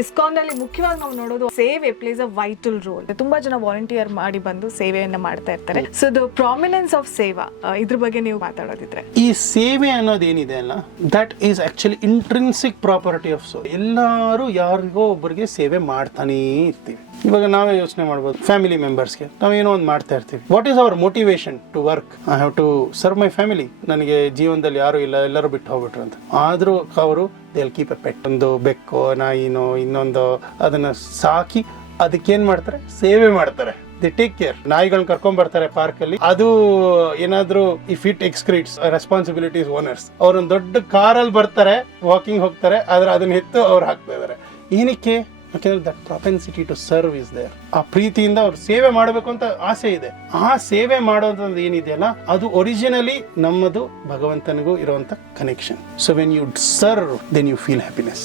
ISKCON ನಲ್ಲಿ ಮುಖ್ಯವಾಗಿ ನಾವು ನೋಡೋದು ಸೇವೆ ಪ್ಲೇಸ್ ಅ ವೈಟಲ್ ರೋಲ್. ತುಂಬಾ ಜನ ವಾಲಂಟಿಯರ್ ಮಾಡಿ ಬಂದು ಸೇವೆಯನ್ನ ಮಾಡ್ತಾ ಇರ್ತಾರೆ. ಸೊ ದ ಪ್ರಾಮಿನೆನ್ಸ್ ಆಫ್ ಸೇವಾ, ಇದ್ರ ಬಗ್ಗೆ ನೀವು ಮಾತಾಡೋದಿದ್ರೆ. ಈ ಸೇವೆ ಅನ್ನೋದೇನಿದೆ ಅಲ್ಲ, that is actually intrinsic property of soul. ಎಲ್ಲರೂ ಯಾರಿಗೋ ಒಬ್ಬರಿಗೆ ಸೇವೆ ಮಾಡ್ತಾನೇ ಇರ್ತೀವಿ. ಇವಾಗ ನಾವೇ ಯೋಚನೆ ಮಾಡ್ಬೋದು, ಫ್ಯಾಮಿಲಿ ಮೆಂಬರ್ಸ್ಗೆ ನಾವೇನೋ ಒಂದು ಮಾಡ್ತಾ ಇರ್ತೀವಿ. What is our motivation to work? I have to serve my family. ನನಗೆ ಜೀವನದಲ್ಲಿ ಯಾರು ಇಲ್ಲ, ಎಲ್ಲರೂ ಬಿಟ್ಟು ಹೋಗ್ಬಿಟ್ರು ಅಂತ. ಆದರೂ ಅವರು they will keep A pet. ಒಂದು ಬೆಕ್ಕೋ ನಾಯಿನೋ ಇನ್ನೊಂದು ಅದನ್ನ ಸಾಕಿ ಅದಕ್ಕೇನ್ ಮಾಡ್ತಾರೆ, ಸೇವೆ ಮಾಡ್ತಾರೆ. They take care. ನಾಯಿಗಳನ್ನ ಕರ್ಕೊಂಡ್ ಬರ್ತಾರೆ ಪಾರ್ಕ್ ಅಲ್ಲಿ. ಅದು ಏನಾದ್ರೂ ಇಫ್ ಇಟ್ ಎಕ್ಸ್ಕ್ರೀಟ್ಸ್ ರೆಸ್ಪಾನ್ಸಿಬಿಲಿಟೀಸ್ ಓನರ್ಸ್. ಅವ್ರೊಂದು ದೊಡ್ಡ ಕಾರಲ್ಲಿ ಬರ್ತಾರೆ, ವಾಕಿಂಗ್ ಹೋಗ್ತಾರೆ, ಆದ್ರೆ ಅದನ್ನ ಎತ್ತು ಅವ್ರು ಹಾಕ್ತಾ ಇದಾರೆ. ಏನಕ್ಕೆ? ಯಾಕೆಂದ್ರೆ that propensity to serve is there. ಆ ಪ್ರೀತಿಯಿಂದ ಅವ್ರು ಸೇವೆ ಮಾಡಬೇಕು ಅಂತ ಆಸೆ ಇದೆ. ಆ ಸೇವೆ ಮಾಡೋದು ಏನಿದೆಯಲ್ಲ, ಅದು ಒರಿಜಿನಲಿ ನಮ್ಮದು ಭಗವಂತನಿಗೂ ಇರುವಂತ connection. So when you serve, then you feel happiness.